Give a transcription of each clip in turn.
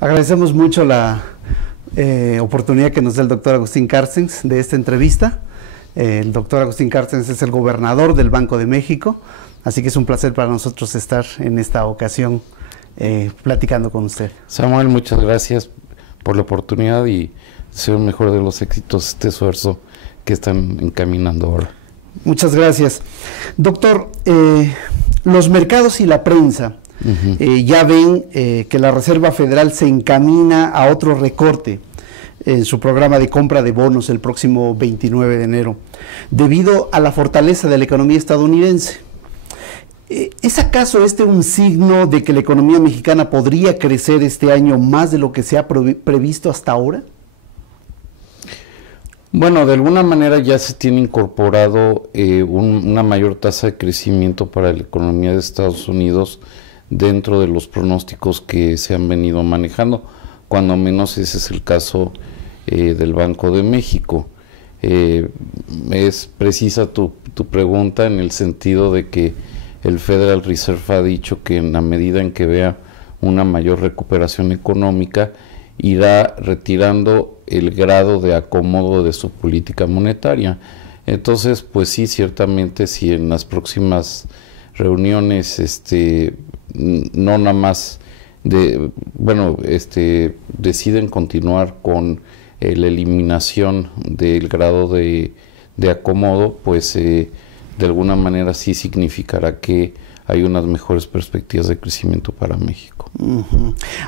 Agradecemos mucho la oportunidad que nos da el doctor Agustín Carstens de esta entrevista. El doctor Agustín Carstens es el gobernador del Banco de México, así que es un placer para nosotros estar en esta ocasión platicando con usted. Samuel, muchas gracias por la oportunidad y deseo el mejor de los éxitos, este esfuerzo que están encaminando ahora. Muchas gracias. Doctor, los mercados y la prensa ya ven que la Reserva Federal se encamina a otro recorte en su programa de compra de bonos el próximo 29 de enero, debido a la fortaleza de la economía estadounidense. ¿Es acaso este un signo de que la economía mexicana podría crecer este año más de lo que se ha previsto hasta ahora? Bueno, de alguna manera ya se tiene incorporado una mayor tasa de crecimiento para la economía de Estados Unidos dentro de los pronósticos que se han venido manejando, cuando menos ese es el caso del Banco de México. Es precisa tu pregunta en el sentido de que el Federal Reserve ha dicho que en la medida en que vea una mayor recuperación económica, irá retirando el grado de acomodo de su política monetaria. Entonces, pues sí, ciertamente si en las próximas reuniones no nada más deciden continuar con la eliminación del grado de acomodo, pues de alguna manera sí significará que hay unas mejores perspectivas de crecimiento para México.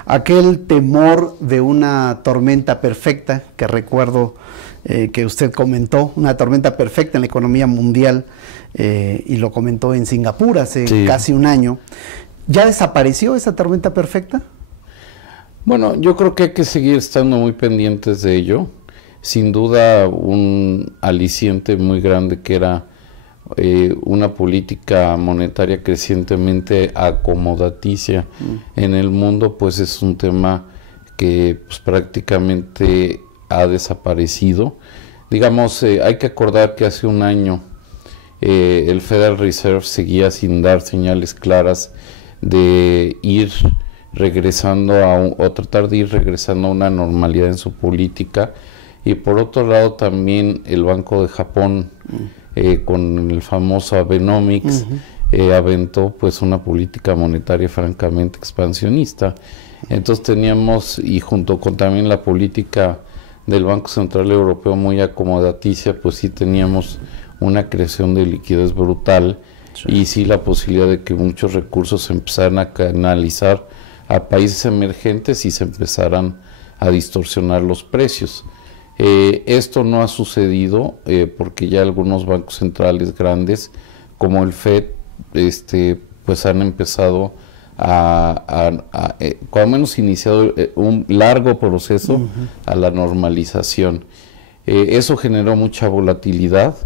Aquel temor de una tormenta perfecta, que recuerdo que usted comentó, una tormenta perfecta en la economía mundial, y lo comentó en Singapur hace casi un año. ¿Ya desapareció esa tormenta perfecta? Bueno, yo creo que hay que seguir estando muy pendientes de ello. Sin duda un aliciente muy grande que era una política monetaria crecientemente acomodaticia en el mundo, pues es un tema que pues, prácticamente ha desaparecido. Digamos, hay que acordar que hace un año el Federal Reserve seguía sin dar señales claras de ir regresando o tratar de ir regresando a una normalidad en su política, y por otro lado también el Banco de Japón con el famoso Abenomics aventó pues una política monetaria francamente expansionista. Entonces teníamos, y junto con también la política del Banco Central Europeo muy acomodaticia, pues sí teníamos una creación de liquidez brutal, y sí la posibilidad de que muchos recursos se empezaran a canalizar a países emergentes y se empezaran a distorsionar los precios. Esto no ha sucedido porque ya algunos bancos centrales grandes como el FED pues han empezado cuando menos iniciado un largo proceso a la normalización. Eso generó mucha volatilidad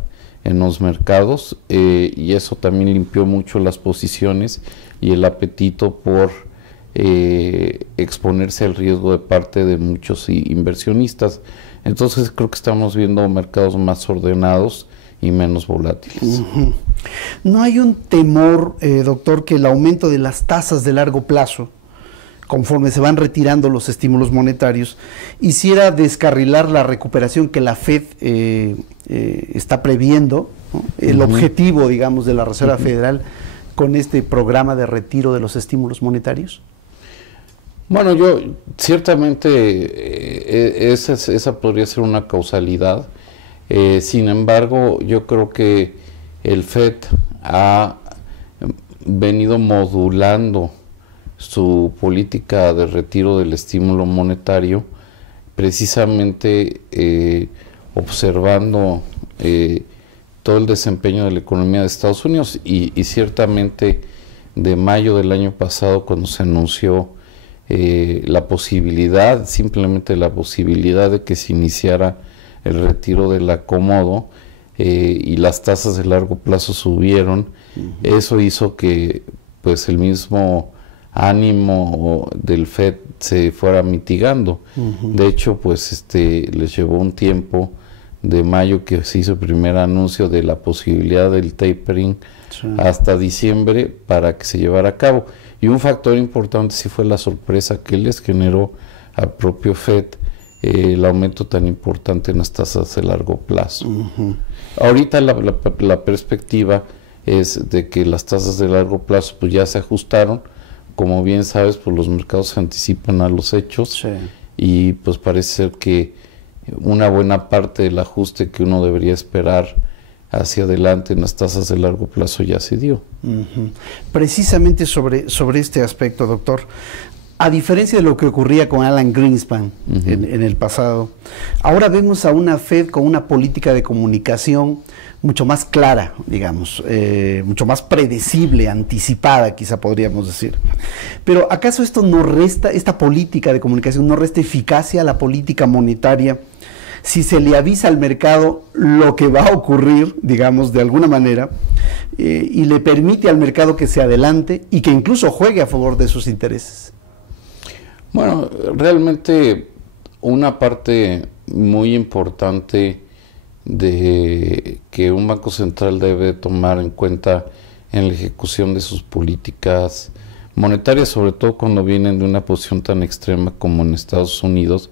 en los mercados, y eso también limpió mucho las posiciones y el apetito por exponerse al riesgo de parte de muchos inversionistas. Entonces creo que estamos viendo mercados más ordenados y menos volátiles. ¿No hay un temor, doctor, que el aumento de las tasas de largo plazo, conforme se van retirando los estímulos monetarios, hiciera descarrilar la recuperación que la FED está previendo, ¿no? El objetivo, digamos, de la Reserva Federal con este programa de retiro de los estímulos monetarios? Bueno, ciertamente esa podría ser una causalidad. Sin embargo, yo creo que el FED ha venido modulando su política de retiro del estímulo monetario, precisamente observando todo el desempeño de la economía de Estados Unidos, y ciertamente de mayo del año pasado, cuando se anunció simplemente la posibilidad de que se iniciara el retiro del acomodo, y las tasas de largo plazo subieron, eso hizo que pues el mismo ánimo del FED se fuera mitigando. De hecho, pues les llevó un tiempo de mayo que se hizo el primer anuncio de la posibilidad del tapering hasta diciembre para que se llevara a cabo. Y un factor importante sí fue la sorpresa que les generó al propio FED el aumento tan importante en las tasas de largo plazo. Ahorita la perspectiva es de que las tasas de largo plazo pues ya se ajustaron. Como bien sabes, pues los mercados se anticipan a los hechos, y pues parece ser que una buena parte del ajuste que uno debería esperar hacia adelante en las tasas de largo plazo ya se dio. Precisamente sobre este aspecto, doctor, a diferencia de lo que ocurría con Alan Greenspan en el pasado, ahora vemos a una Fed con una política de comunicación mucho más clara, digamos, mucho más predecible, anticipada, quizá podríamos decir. Pero ¿acaso esto no resta, esta política de comunicación no resta eficacia a la política monetaria si se le avisa al mercado lo que va a ocurrir, digamos, de alguna manera, y le permite al mercado que se adelante y que incluso juegue a favor de sus intereses? Bueno, realmente una parte muy importante de que un banco central debe tomar en cuenta en la ejecución de sus políticas monetarias, sobre todo cuando vienen de una posición tan extrema como en Estados Unidos,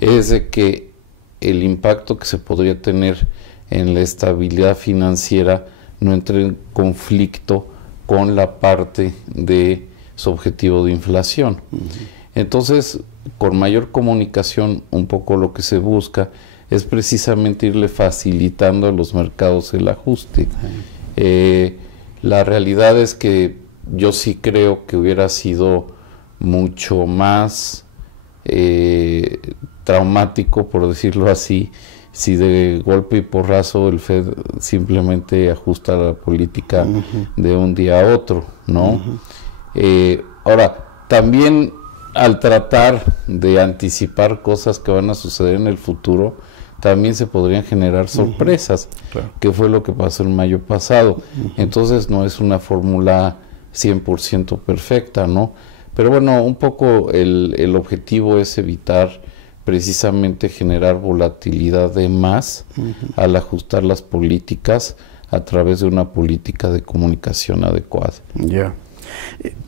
es de que el impacto que se podría tener en la estabilidad financiera no entre en conflicto con la parte de su objetivo de inflación. Entonces, con mayor comunicación, un poco lo que se busca es precisamente irle facilitando a los mercados el ajuste. La realidad es que yo sí creo que hubiera sido mucho más traumático, por decirlo así, si de golpe y porrazo el Fed simplemente ajusta la política de un día a otro, ¿no? Ahora, también al tratar de anticipar cosas que van a suceder en el futuro, también se podrían generar sorpresas, que fue lo que pasó en mayo pasado. Entonces no es una fórmula 100% perfecta, ¿no? Pero bueno, un poco el objetivo es evitar precisamente generar volatilidad de más al ajustar las políticas a través de una política de comunicación adecuada.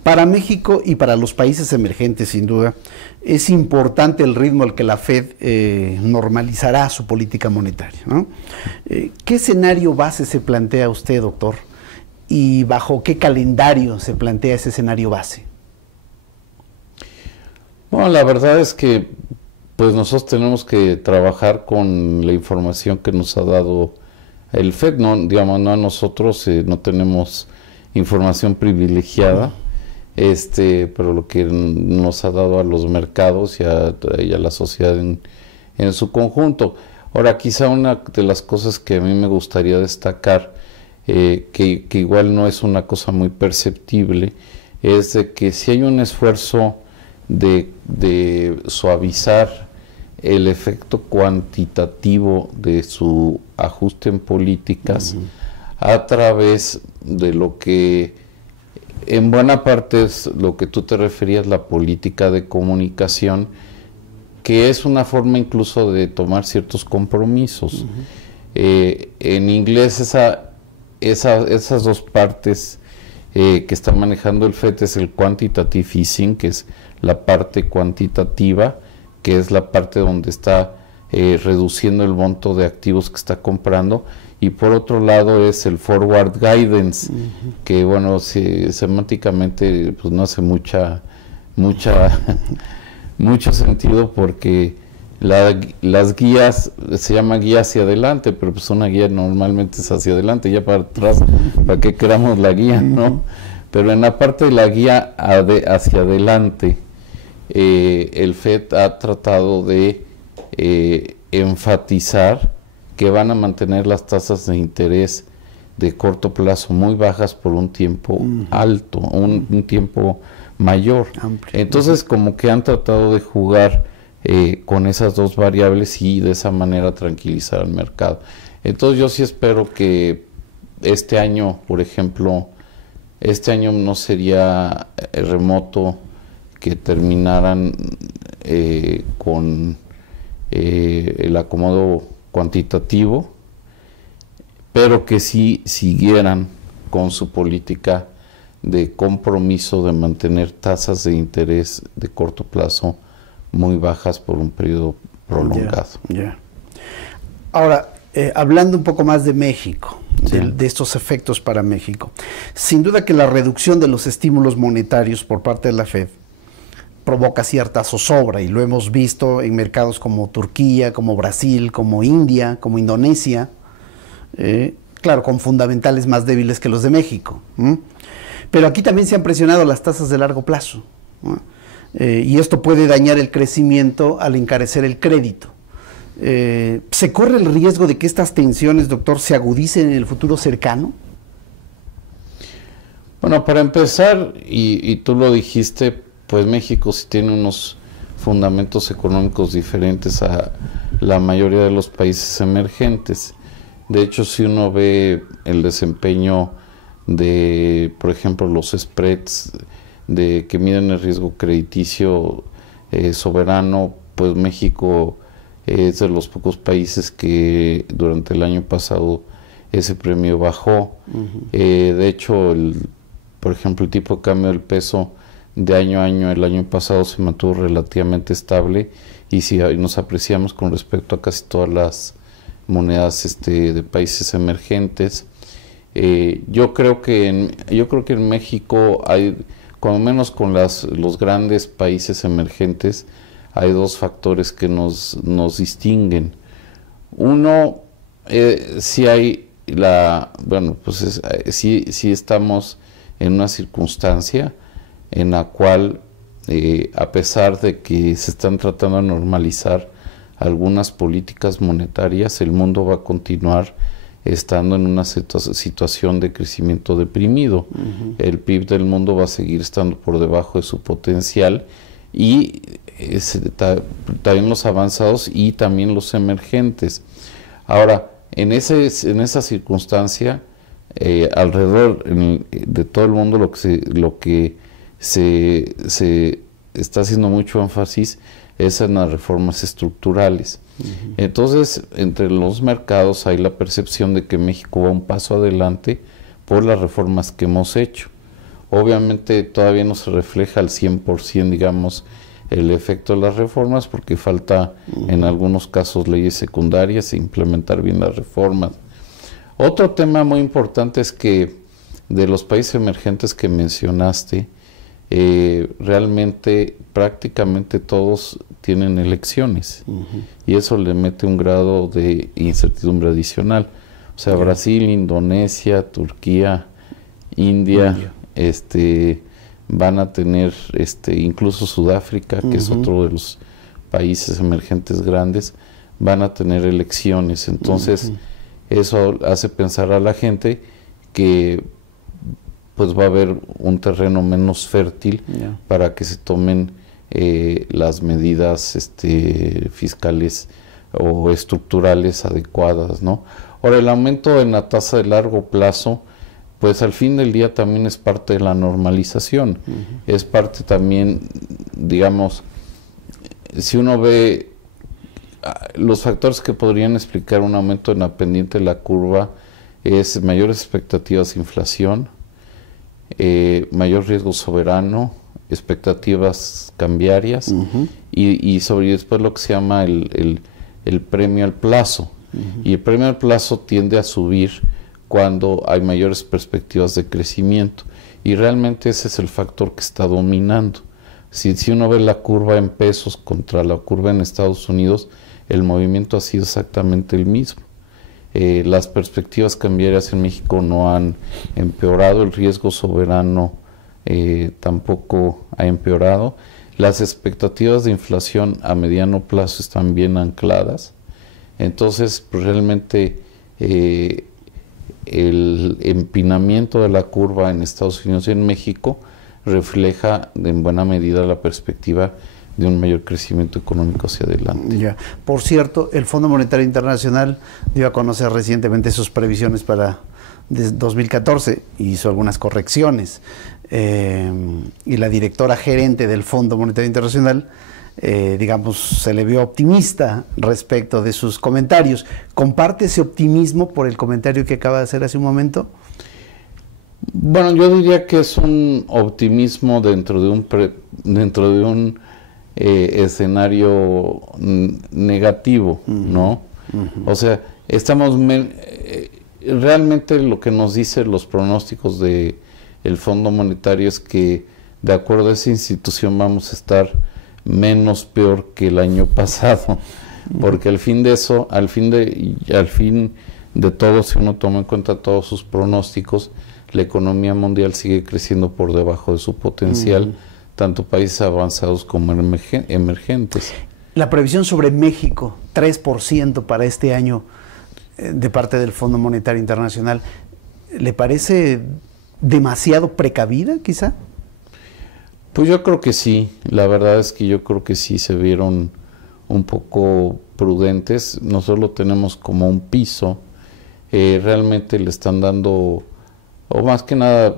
Para México y para los países emergentes, sin duda, es importante el ritmo al que la Fed normalizará su política monetaria, ¿no? ¿Qué escenario base se plantea usted, doctor? ¿Y bajo qué calendario se plantea ese escenario base? Bueno, la verdad es que pues nosotros tenemos que trabajar con la información que nos ha dado el FED, no, digamos, no a nosotros, no tenemos información privilegiada, pero lo que nos ha dado a los mercados y a la sociedad en su conjunto. Ahora, quizá una de las cosas que a mí me gustaría destacar, que igual no es una cosa muy perceptible, es de que si hay un esfuerzo de suavizar el efecto cuantitativo de su ajuste en políticas a través de lo que en buena parte es lo que tú te referías, la política de comunicación, que es una forma incluso de tomar ciertos compromisos. En inglés esas dos partes que está manejando el FED es el quantitative easing, que es la parte cuantitativa, que es la parte donde está reduciendo el monto de activos que está comprando, y por otro lado es el forward guidance, que bueno, semánticamente pues no hace mucho sentido, porque las guías se llama guía hacia adelante, pero pues una guía normalmente es hacia adelante, ya para atrás, para que queramos la guía, ¿no? Pero en la parte de la guía hacia adelante, el FED ha tratado de enfatizar que van a mantener las tasas de interés de corto plazo muy bajas por un tiempo alto, un tiempo mayor. Entonces, como que han tratado de jugar con esas dos variables y de esa manera tranquilizar al mercado. Entonces, yo sí espero que este año, por ejemplo, este año no sería remoto que terminaran con el acomodo cuantitativo, pero que sí siguieran con su política de compromiso de mantener tasas de interés de corto plazo muy bajas por un periodo prolongado. Ahora, hablando un poco más de México, Sí. de estos efectos para México, sin duda que la reducción de los estímulos monetarios por parte de la Fed provoca cierta zozobra, y lo hemos visto en mercados como Turquía, como Brasil, como India, como Indonesia, claro, con fundamentales más débiles que los de México. Pero aquí también se han presionado las tasas de largo plazo, ¿no? Y esto puede dañar el crecimiento al encarecer el crédito. ¿Se corre el riesgo de que estas tensiones, doctor, se agudicen en el futuro cercano? Bueno, para empezar, y tú lo dijiste, pues México sí tiene unos fundamentos económicos diferentes a la mayoría de los países emergentes. De hecho, si uno ve el desempeño de, por ejemplo, los spreads que miden el riesgo crediticio soberano, pues México es de los pocos países que durante el año pasado ese premio bajó. De hecho, por ejemplo, el tipo de cambio del peso de año a año, el año pasado se mantuvo relativamente estable, y si nos apreciamos con respecto a casi todas las monedas de países emergentes, yo creo que en México hay, como menos con los grandes países emergentes, hay dos factores que nos distinguen. Uno, si hay sí estamos en una circunstancia en la cual, a pesar de que se están tratando de normalizar algunas políticas monetarias, el mundo va a continuar estando en una situación de crecimiento deprimido. El PIB del mundo va a seguir estando por debajo de su potencial, y también los avanzados y también los emergentes. Ahora, en esa circunstancia, alrededor de todo el mundo, lo que se está haciendo mucho énfasis es en las reformas estructurales. Entonces, entre los mercados hay la percepción de que México va un paso adelante por las reformas que hemos hecho. Obviamente todavía no se refleja al 100%, digamos, el efecto de las reformas, porque falta en algunos casos leyes secundarias e implementar bien las reformas. Otro tema muy importante es que de los países emergentes que mencionaste, realmente prácticamente todos tienen elecciones, y eso le mete un grado de incertidumbre adicional. O sea, Brasil, Indonesia, Turquía, India, van a tener, incluso Sudáfrica, que es otro de los países emergentes grandes, van a tener elecciones. Entonces, eso hace pensar a la gente que pues va a haber un terreno menos fértil para que se tomen las medidas fiscales o estructurales adecuadas, ¿no? Ahora, el aumento en la tasa de largo plazo, pues al fin del día también es parte de la normalización. Es parte también, digamos, si uno ve los factores que podrían explicar un aumento en la pendiente de la curva, es mayores expectativas de inflación, mayor riesgo soberano, expectativas cambiarias, y sobre después lo que se llama el premio al plazo. Y el premio al plazo tiende a subir cuando hay mayores perspectivas de crecimiento, y realmente ese es el factor que está dominando. Si uno ve la curva en pesos contra la curva en Estados Unidos, el movimiento ha sido exactamente el mismo. Las perspectivas cambiarias en México no han empeorado, el riesgo soberano tampoco ha empeorado. Las expectativas de inflación a mediano plazo están bien ancladas. Entonces, pues, realmente el empinamiento de la curva en Estados Unidos y en México refleja en buena medida la perspectiva de un mayor crecimiento económico hacia adelante. Ya. Por cierto, el Fondo Monetario Internacional dio a conocer recientemente sus previsiones para 2014 y hizo algunas correcciones. Y la directora gerente del Fondo Monetario Internacional, digamos, se le vio optimista respecto de sus comentarios. ¿Comparte ese optimismo por el comentario que acaba de hacer hace un momento? Bueno, yo diría que es un optimismo dentro de un escenario negativo, ¿no? O sea, realmente lo que nos dicen los pronósticos de el Fondo Monetario es que de acuerdo a esa institución vamos a estar menos peor que el año pasado, porque al fin de todo, si uno toma en cuenta todos sus pronósticos, la economía mundial sigue creciendo por debajo de su potencial, tanto países avanzados como emergentes. La previsión sobre México, 3% para este año de parte del Fondo Monetario Internacional, ¿le parece demasiado precavida, quizá? Pues yo creo que sí, la verdad es que yo creo que sí se vieron un poco prudentes. Nosotros lo tenemos como un piso, realmente le están dando, o más que nada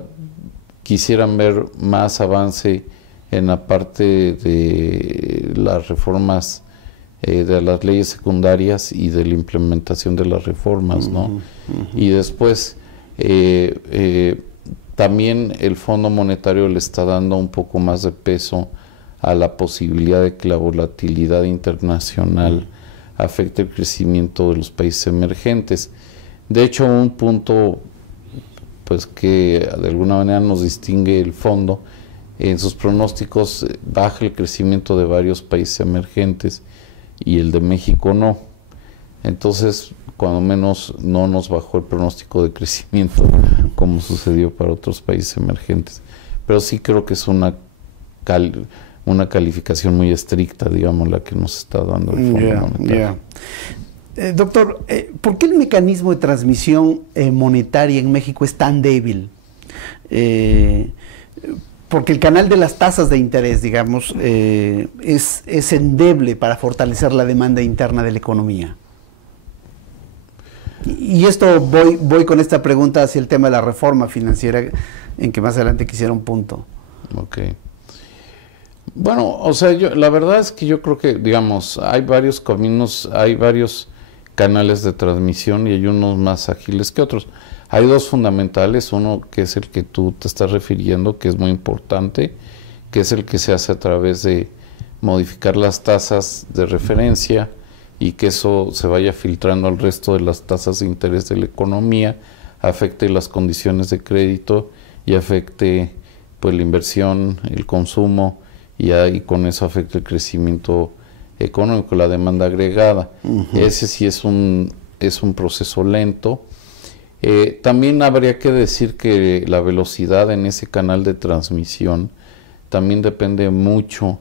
quisieran ver más avance en la parte de las reformas de las leyes secundarias y de la implementación de las reformas, ¿no? Y después también el Fondo Monetario le está dando un poco más de peso a la posibilidad de que la volatilidad internacional afecte el crecimiento de los países emergentes. De hecho, un punto pues que de alguna manera nos distingue el fondo, en sus pronósticos baja el crecimiento de varios países emergentes y el de México no. Entonces, cuando menos no nos bajó el pronóstico de crecimiento como sucedió para otros países emergentes. Pero sí creo que es una calificación muy estricta, digamos, la que nos está dando el Fondo Monetario. Doctor, ¿por qué el mecanismo de transmisión monetaria en México es tan débil? Porque el canal de las tasas de interés, digamos, es endeble para fortalecer la demanda interna de la economía. Y esto voy con esta pregunta hacia el tema de la reforma financiera, en que más adelante quisiera un punto. Ok. Bueno, o sea, la verdad es que yo creo que, digamos, hay varios caminos, hay varios canales de transmisión y hay unos más ágiles que otros. Hay dos fundamentales, uno que es el que tú te estás refiriendo, que es muy importante, que es el que se hace a través de modificar las tasas de referencia y que eso se vaya filtrando al resto de las tasas de interés de la economía, afecte las condiciones de crédito y afecte pues la inversión, el consumo y con eso afecta el crecimiento económico, la demanda agregada. Ese sí es un proceso lento. También habría que decir que la velocidad en ese canal de transmisión también depende mucho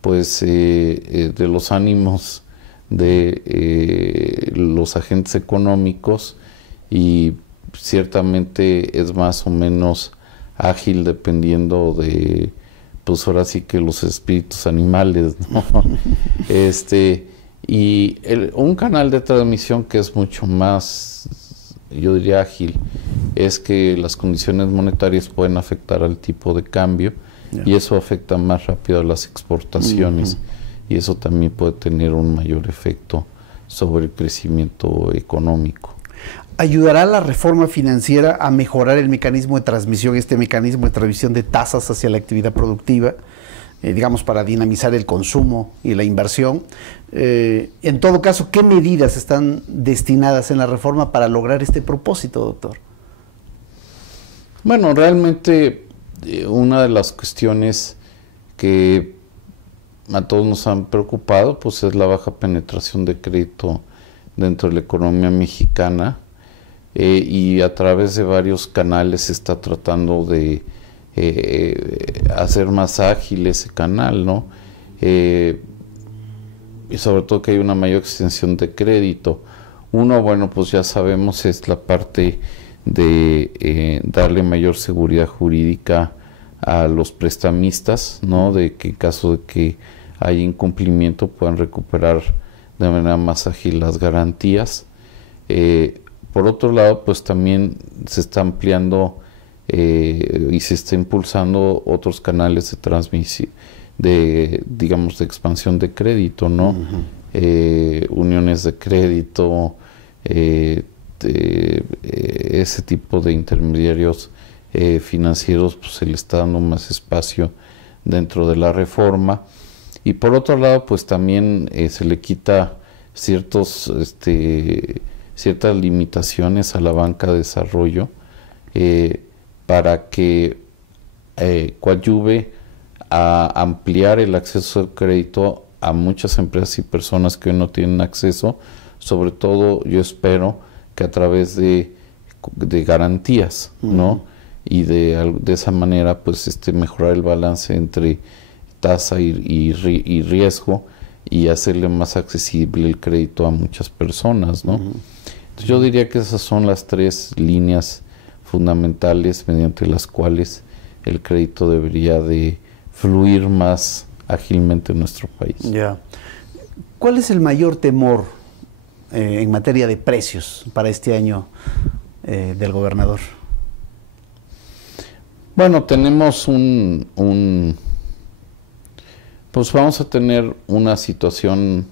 pues de los ánimos de los agentes económicos y ciertamente es más o menos ágil dependiendo de, pues ahora sí que los espíritus animales, ¿no? Un canal de transmisión que es mucho más, yo diría, ágil, es que las condiciones monetarias pueden afectar al tipo de cambio y eso afecta más rápido a las exportaciones y eso también puede tener un mayor efecto sobre el crecimiento económico. ¿Ayudará la reforma financiera a mejorar el mecanismo de transmisión, este mecanismo de transmisión de tasas hacia la actividad productiva, digamos, para dinamizar el consumo y la inversión? En todo caso, ¿qué medidas están destinadas en la reforma para lograr este propósito, doctor? Bueno, realmente una de las cuestiones que a todos nos han preocupado, pues es la baja penetración de crédito dentro de la economía mexicana. Y a través de varios canales se está tratando de hacer más ágil ese canal, ¿no? Y sobre todo que hay una mayor extensión de crédito. Uno, bueno, pues ya sabemos, es la parte de darle mayor seguridad jurídica a los prestamistas, ¿no? De que en caso de que haya incumplimiento puedan recuperar de manera más ágil las garantías. Por otro lado, pues también se está ampliando y se está impulsando otros canales de transmisión, digamos, de expansión de crédito, ¿no? Uniones de crédito, ese tipo de intermediarios financieros, pues se le está dando más espacio dentro de la reforma. Y por otro lado, pues también se le quita ciertas limitaciones a la banca de desarrollo para que coadyuve a ampliar el acceso al crédito a muchas empresas y personas que hoy no tienen acceso, sobre todo yo espero que a través de garantías, ¿no? Y de esa manera pues mejorar el balance entre tasa y riesgo y hacerle más accesible el crédito a muchas personas, ¿no? Entonces yo diría que esas son las 3 líneas fundamentales mediante las cuales el crédito debería de fluir más ágilmente en nuestro país. Ya. ¿Cuál es el mayor temor en materia de precios para este año del gobernador? Bueno, tenemos pues vamos a tener una situación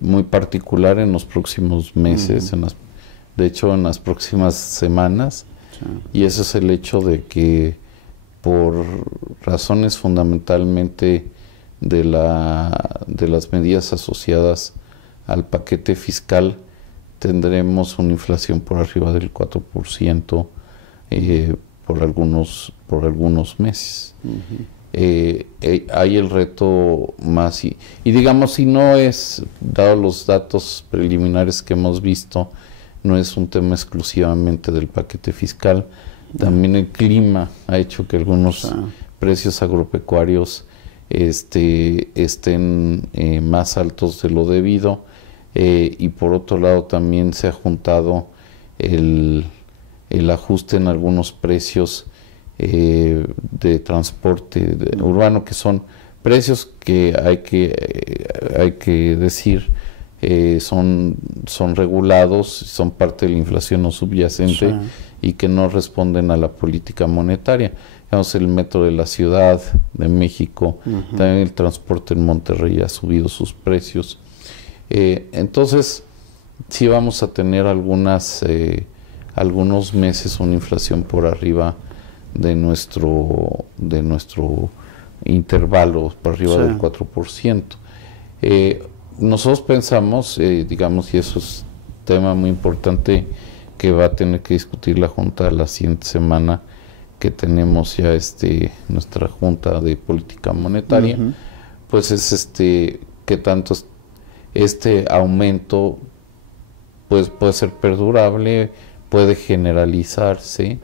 muy particular en los próximos meses, de hecho en las próximas semanas, y ese es el hecho de que por razones fundamentalmente de las medidas asociadas al paquete fiscal, tendremos una inflación por arriba del 4% por algunos meses. Hay el reto más, y digamos, si no es, dado los datos preliminares que hemos visto, no es un tema exclusivamente del paquete fiscal, también el clima ha hecho que algunos precios agropecuarios estén más altos de lo debido, y por otro lado también se ha juntado el ajuste en algunos precios de transporte urbano, que son precios que hay que decir son regulados, son parte de la inflación no subyacente y que no responden a la política monetaria. Digamos, el metro de la Ciudad de México, también el transporte en Monterrey ha subido sus precios. Entonces, sí vamos a tener algunos meses una inflación por arriba de nuestro intervalo, por arriba del 4%. Nosotros pensamos, digamos, y eso es tema muy importante que va a tener que discutir la Junta la siguiente semana, que tenemos ya nuestra Junta de Política Monetaria, pues es que tanto este aumento pues puede ser perdurable, puede generalizarse,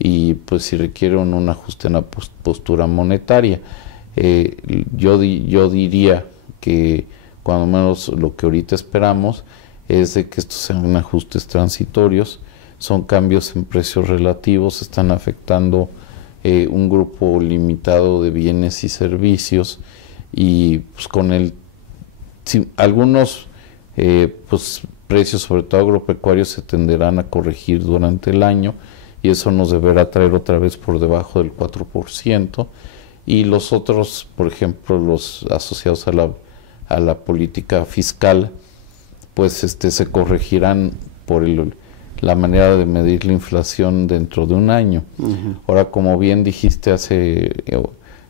y pues si requiere un ajuste en la postura monetaria. Yo diría que cuando menos lo que ahorita esperamos es de que estos sean ajustes transitorios, son cambios en precios relativos, están afectando un grupo limitado de bienes y servicios, y pues algunos pues precios, sobre todo agropecuarios, se tenderán a corregir durante el año, y eso nos deberá traer otra vez por debajo del 4%, y los otros, por ejemplo, los asociados a la política fiscal, pues se corregirán por la manera de medir la inflación dentro de un año. Ahora, como bien dijiste hace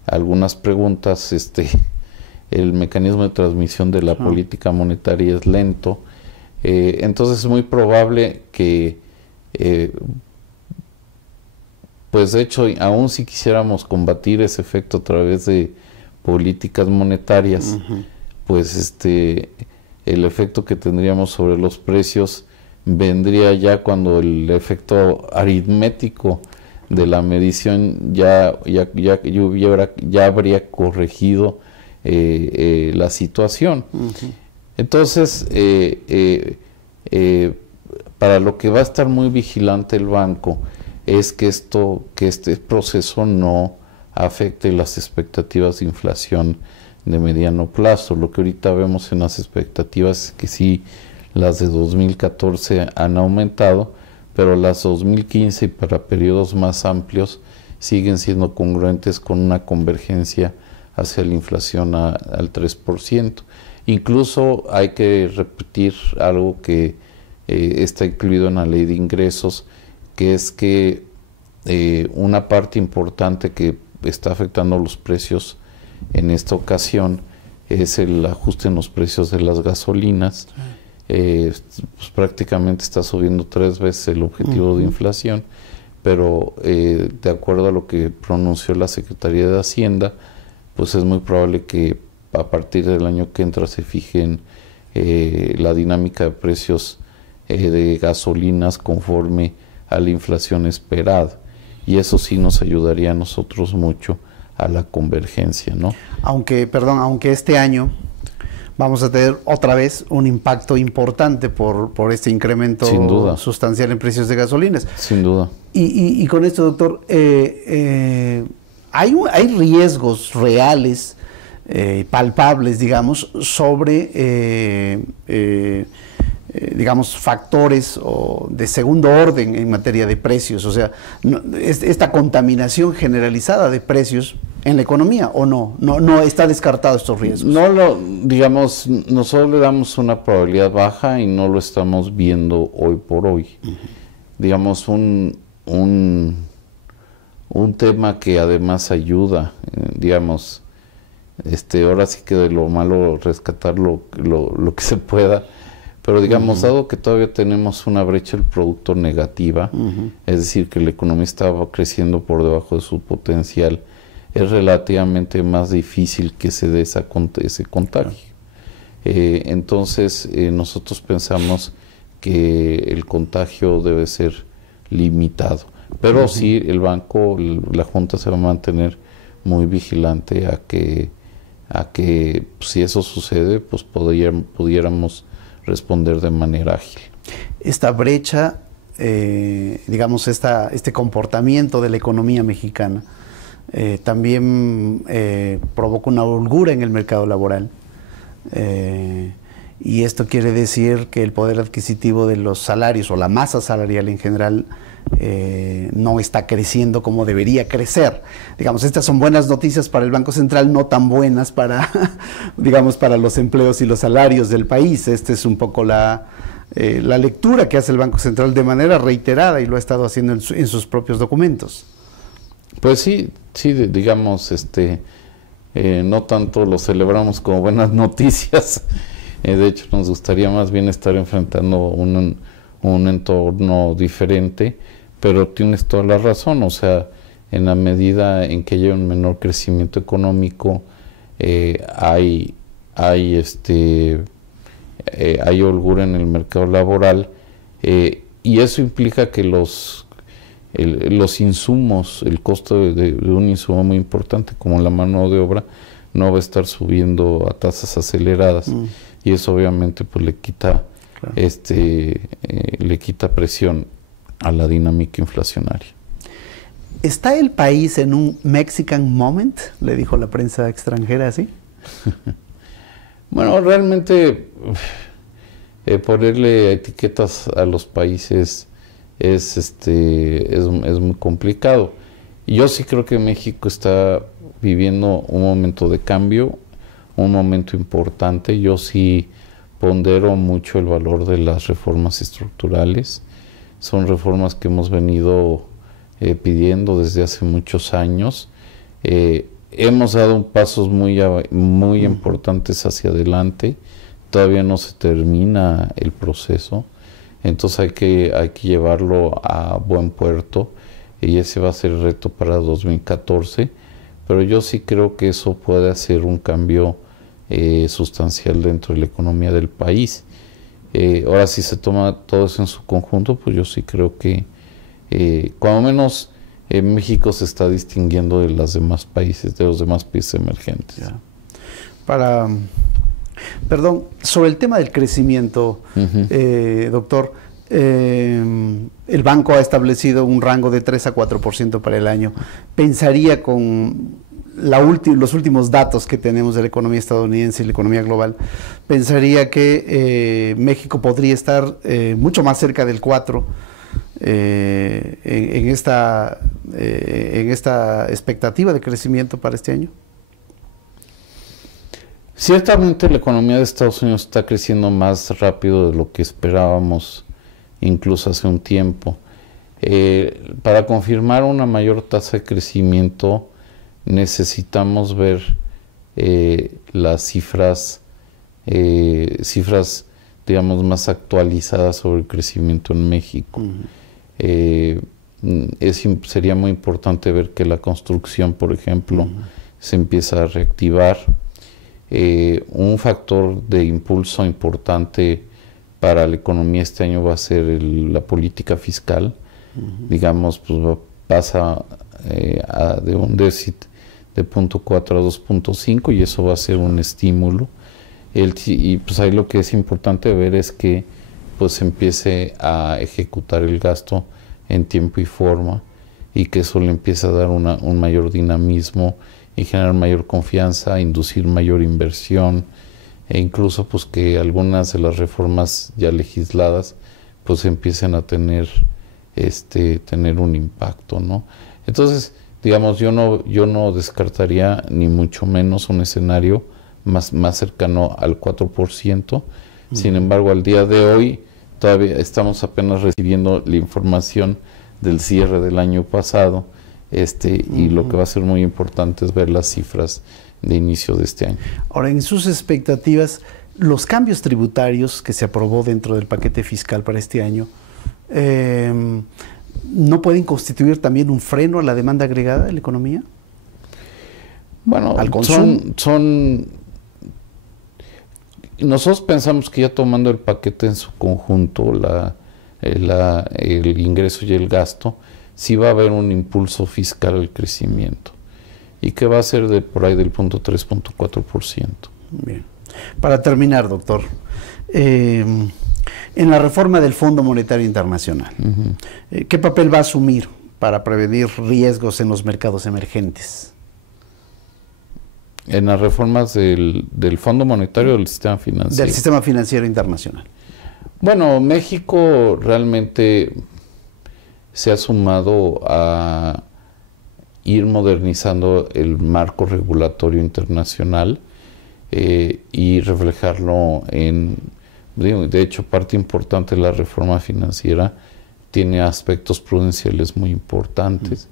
algunas preguntas, el mecanismo de transmisión de la política monetaria es lento, entonces es muy probable que pues de hecho, aún si quisiéramos combatir ese efecto a través de políticas monetarias, pues el efecto que tendríamos sobre los precios vendría ya cuando el efecto aritmético de la medición ya habría corregido la situación. Entonces, para lo que va a estar muy vigilante el banco es que este proceso no afecte las expectativas de inflación de mediano plazo. Lo que ahorita vemos en las expectativas es que sí, las de 2014 han aumentado, pero las 2015 y para periodos más amplios siguen siendo congruentes con una convergencia hacia la inflación al 3%. Incluso hay que repetir algo que está incluido en la ley de ingresos, que es que una parte importante que está afectando los precios en esta ocasión es el ajuste en los precios de las gasolinas. Pues prácticamente está subiendo 3 veces el objetivo de inflación, pero de acuerdo a lo que pronunció la Secretaría de Hacienda, pues es muy probable que a partir del año que entra se fijen la dinámica de precios de gasolinas conforme a la inflación esperada, y eso sí nos ayudaría a nosotros mucho a la convergencia, ¿no? Aunque este año vamos a tener otra vez un impacto importante por este incremento sustancial en precios de gasolinas. Sin duda. Y con esto, doctor, hay riesgos reales, palpables, digamos, sobre digamos, factores de segundo orden en materia de precios, o sea, esta contaminación generalizada de precios en la economía, ¿o no está descartado estos riesgos? Digamos, nosotros le damos una probabilidad baja y no lo estamos viendo hoy por hoy. Digamos, un tema que además ayuda, digamos, ahora sí que de lo malo rescatar lo que se pueda, pero digamos, dado que todavía tenemos una brecha del producto negativa, es decir, que la economía estaba creciendo por debajo de su potencial, es relativamente más difícil que se dé ese contagio. Entonces, nosotros pensamos que el contagio debe ser limitado. Pero sí, el banco, la Junta se va a mantener muy vigilante a que si eso sucede, pues pudiéramos responder de manera ágil. Esta brecha, digamos, este comportamiento de la economía mexicana también provoca una holgura en el mercado laboral. Y esto quiere decir que el poder adquisitivo de los salarios o la masa salarial en general no está creciendo como debería crecer. Digamos, estas son buenas noticias para el Banco Central, no tan buenas para, digamos, para los empleos y los salarios del país. Esta es un poco la lectura que hace el Banco Central de manera reiterada y lo ha estado haciendo en sus propios documentos. Pues sí, digamos, no tanto lo celebramos como buenas noticias. De hecho, nos gustaría más bien estar enfrentando un entorno diferente, pero tienes toda la razón. O sea, en la medida en que haya un menor crecimiento económico, hay holgura en el mercado laboral, y eso implica que los insumos, el costo de un insumo muy importante como la mano de obra, no va a estar subiendo a tasas aceleradas, y eso obviamente pues le quita presión a la dinámica inflacionaria. ¿Está el país en un Mexican moment? Le dijo la prensa extranjera así. Bueno, realmente ponerle etiquetas a los países es muy complicado. Yo sí creo que México está viviendo un momento de cambio, un momento importante. Yo sí pondero mucho el valor de las reformas estructurales. Son reformas que hemos venido pidiendo desde hace muchos años. Hemos dado pasos muy importantes hacia adelante. Todavía no se termina el proceso. Entonces hay que llevarlo a buen puerto, y ese va a ser el reto para 2014. Pero yo sí creo que eso puede hacer un cambio sustancial dentro de la economía del país. Ahora, si se toma todo eso en su conjunto, pues yo sí creo que cuando menos México se está distinguiendo de los demás países emergentes. Ya. Perdón, sobre el tema del crecimiento, doctor, el banco ha establecido un rango de 3 a 4% para el año. Pensaría con los últimos datos que tenemos de la economía estadounidense y la economía global, pensaría que México podría estar mucho más cerca del 4% en esta expectativa de crecimiento para este año. Ciertamente la economía de Estados Unidos está creciendo más rápido de lo que esperábamos incluso hace un tiempo. Para confirmar una mayor tasa de crecimiento necesitamos ver las cifras, digamos, más actualizadas sobre el crecimiento en México. Sería muy importante ver que la construcción, por ejemplo, se empieza a reactivar. Un factor de impulso importante para la economía este año va a ser la política fiscal. Digamos, pues pasa de un déficit de 0.4 a 2.5 y eso va a ser un estímulo. Y pues ahí lo que es importante ver es que pues empiece a ejecutar el gasto en tiempo y forma y que eso le empiece a dar un mayor dinamismo y generar mayor confianza, inducir mayor inversión e incluso pues que algunas de las reformas ya legisladas pues empiecen a tener un impacto, ¿no? Entonces, digamos, yo no descartaría ni mucho menos un escenario más cercano al 4%. Sin embargo, al día de hoy todavía estamos apenas recibiendo la información del cierre del año pasado, y lo que va a ser muy importante es ver las cifras de inicio de este año. Ahora, en sus expectativas, los cambios tributarios que se aprobó dentro del paquete fiscal para este año, ¿no pueden constituir también un freno a la demanda agregada de la economía? Bueno, al consumo. Nosotros pensamos que ya tomando el paquete en su conjunto, el ingreso y el gasto, sí va a haber un impulso fiscal al crecimiento y que va a ser por ahí del 0.3-0.4%. Bien. Para terminar, doctor, en la reforma del Fondo Monetario Internacional, ¿qué papel va a asumir para prevenir riesgos en los mercados emergentes? En las reformas del Fondo Monetario o del sistema financiero. Del sistema financiero internacional. Bueno, México realmente se ha sumado a ir modernizando el marco regulatorio internacional y reflejarlo de hecho, parte importante de la reforma financiera tiene aspectos prudenciales muy importantes.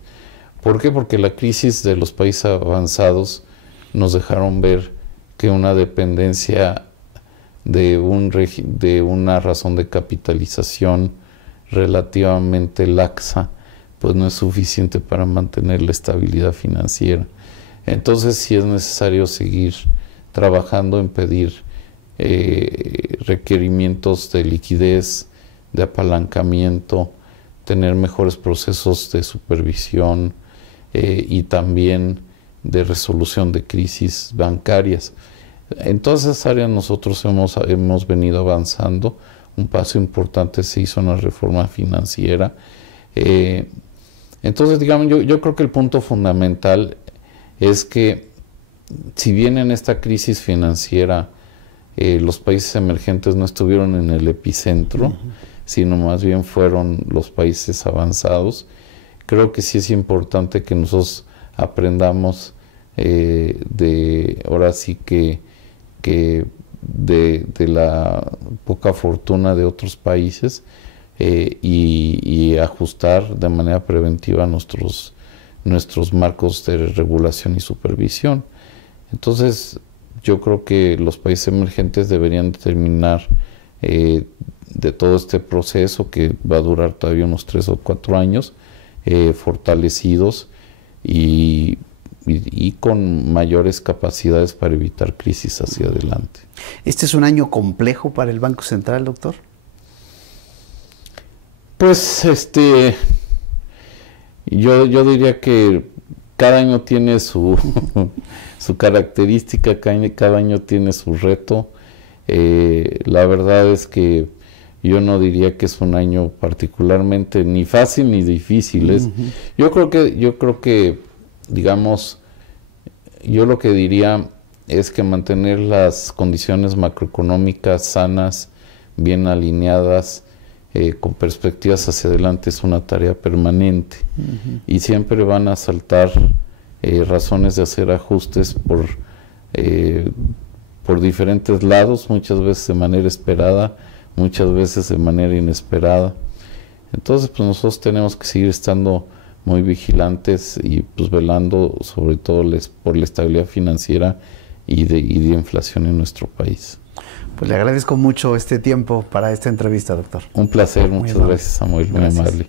¿Por qué? Porque la crisis de los países avanzados nos dejaron ver que una dependencia de una razón de capitalización relativamente laxa, pues no es suficiente para mantener la estabilidad financiera. Entonces sí es necesario seguir trabajando en pedir requerimientos de liquidez, de apalancamiento, tener mejores procesos de supervisión y también de resolución de crisis bancarias. En todas esas áreas nosotros hemos venido avanzando. Un paso importante se hizo en la reforma financiera. Entonces, digamos, yo creo que el punto fundamental es que si bien en esta crisis financiera los países emergentes no estuvieron en el epicentro, sino más bien fueron los países avanzados, creo que sí es importante que nosotros aprendamos ahora sí que de la poca fortuna de otros países y ajustar de manera preventiva nuestros marcos de regulación y supervisión. Entonces, yo creo que los países emergentes deberían terminar de todo este proceso que va a durar todavía unos 3 o 4 años, fortalecidos y con mayores capacidades para evitar crisis hacia adelante. ¿Este es un año complejo para el Banco Central, doctor? Pues yo diría que cada año tiene su característica, cada año tiene su reto. La verdad es que yo no diría que es un año particularmente ni fácil ni difícil. Yo creo que digamos, yo lo que diría es que mantener las condiciones macroeconómicas sanas, bien alineadas, con perspectivas hacia adelante es una tarea permanente y siempre van a saltar razones de hacer ajustes por diferentes lados, muchas veces de manera esperada, muchas veces de manera inesperada. Entonces, pues nosotros tenemos que seguir estando muy vigilantes y pues velando sobre todo por la estabilidad financiera y de inflación en nuestro país. Pues le agradezco mucho este tiempo para esta entrevista, doctor. Un placer, muchas gracias, Samuel, muy amable.